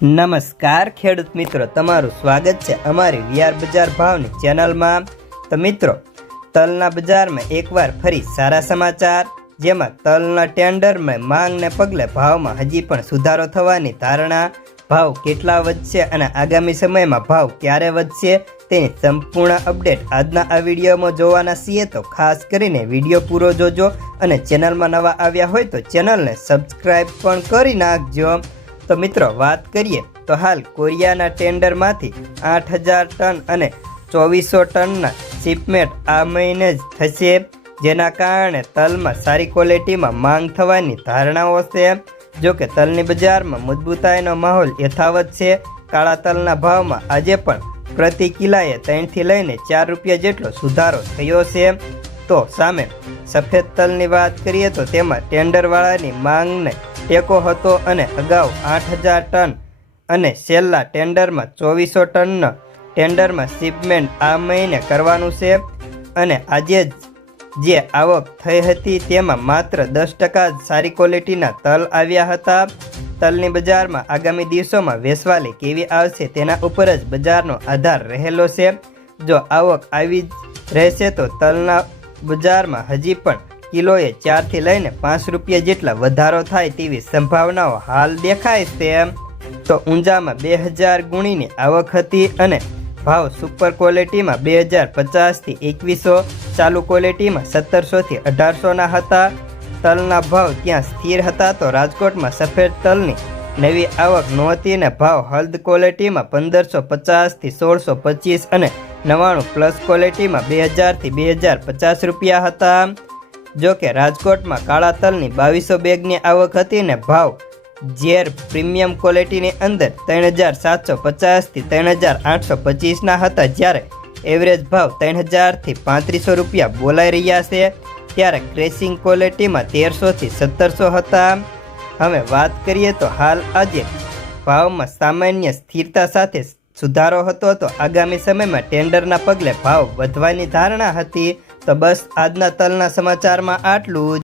નમસ્કાર ખેડૂત મિત્રો, તમારું સ્વાગત છે અમારી વીઆર બજાર ભાવની ચેનલમાં। તો મિત્રો, તલના બજારમાં એકવાર ફરી સારા સમાચાર, જેમાં તલના ટેન્ડરમાં માંગને પગલે ભાવમાં હજી પણ સુધારો થવાની ધારણા। ભાવ કેટલા વધશે અને આગામી સમયમાં ભાવ ક્યારે વધશે તેની સંપૂર્ણ અપડેટ આજના આ વિડીયોમાં જોવાના છીએ। તો ખાસ કરીને વિડીયો પૂરો જોજો અને ચેનલમાં નવા આવ્યા હોય તો ચેનલને સબસ્ક્રાઈબ પણ કરી નાખજો। તો મિત્રો, વાત કરીએ તો હાલ કોરિયાના ટેન્ડરમાંથી 8000 ટન અને 2400 ટનના શિપમેન્ટ આ મહિને જ થશે, જેના કારણે તલમાં સારી ક્વોલિટીમાં માંગ થવાની ધારણાઓ છે। જો કે તલની બજારમાં મજબૂતાઈનો માહોલ યથાવત છે। કાળા તલના ભાવમાં આજે પણ પ્રતિ કિલાએ 3 થી લઈને 4 રૂપિયા જેટલો સુધારો થયો છે। તો સામે સફેદ તલની વાત કરીએ તો તેમાં ટેન્ડરવાળાની માંગને ટેકો હતો અને અગાઉ 8000 ટન અને છેલ્લા ટેન્ડરમાં 2400 ટનના ટેન્ડરમાં શિપમેન્ટ આ મહિને કરવાનું છે। અને આજે જે આવક થઈ હતી તેમાં માત્ર 10% જ સારી ક્વોલિટીના તલ આવ્યા હતા। તલની બજારમાં આગામી દિવસોમાં વેચવાલી કેવી આવશે તેના ઉપર જ બજારનો આધાર રહેલો છે। જો આવક આવી જ રહેશે તો તલના બજારમાં હજી પણ કિલોએ 4 થી લઈને 5 રૂપિયા જેટલા વધારો થાય તેવી સંભાવનાઓ હાલ દેખાય છે। તો ઊંઝામાં 2000 ગુણીની આવક હતી અને ભાવ સુપર ક્વોલિટીમાં 2050 થી 2100, ચાલુ ક્વોલિટીમાં 1700 થી 1800 હતા। તલના ભાવ ત્યાં સ્થિર હતા। તો રાજકોટમાં સફેદ તલની નવી આવક નહોતી અને ભાવ હળદ ક્વોલિટીમાં 1550 થી 1625 અને 99 પ્લસ ક્વોલિટીમાં 2000 થી 2050 રૂપિયા હતા। જો કે રાજકોટમાં કાળા તલની 2200 બેગની આવક હતી અને ભાવ ઝેર પ્રીમિયમ ક્વોલિટીની અંદર 3750 થી 3825 હતા, જ્યારે એવરેજ ભાવ 3000 થી 3500 રૂપિયા બોલાઈ રહ્યા છે। ત્યારે ક્રેસિંગ ક્વોલિટીમાં 1300 થી 1700 હતા। હવે વાત કરીએ તો હાલ આજે ભાવમાં સામાન્ય સ્થિરતા સાથે સુધારો હતો। તો આગામી સમયમાં ટેન્ડરના પગલે ભાવ વધવાની ધારણા હતી। તો બસ આજના તલના સમાચારમાં આટલું જ।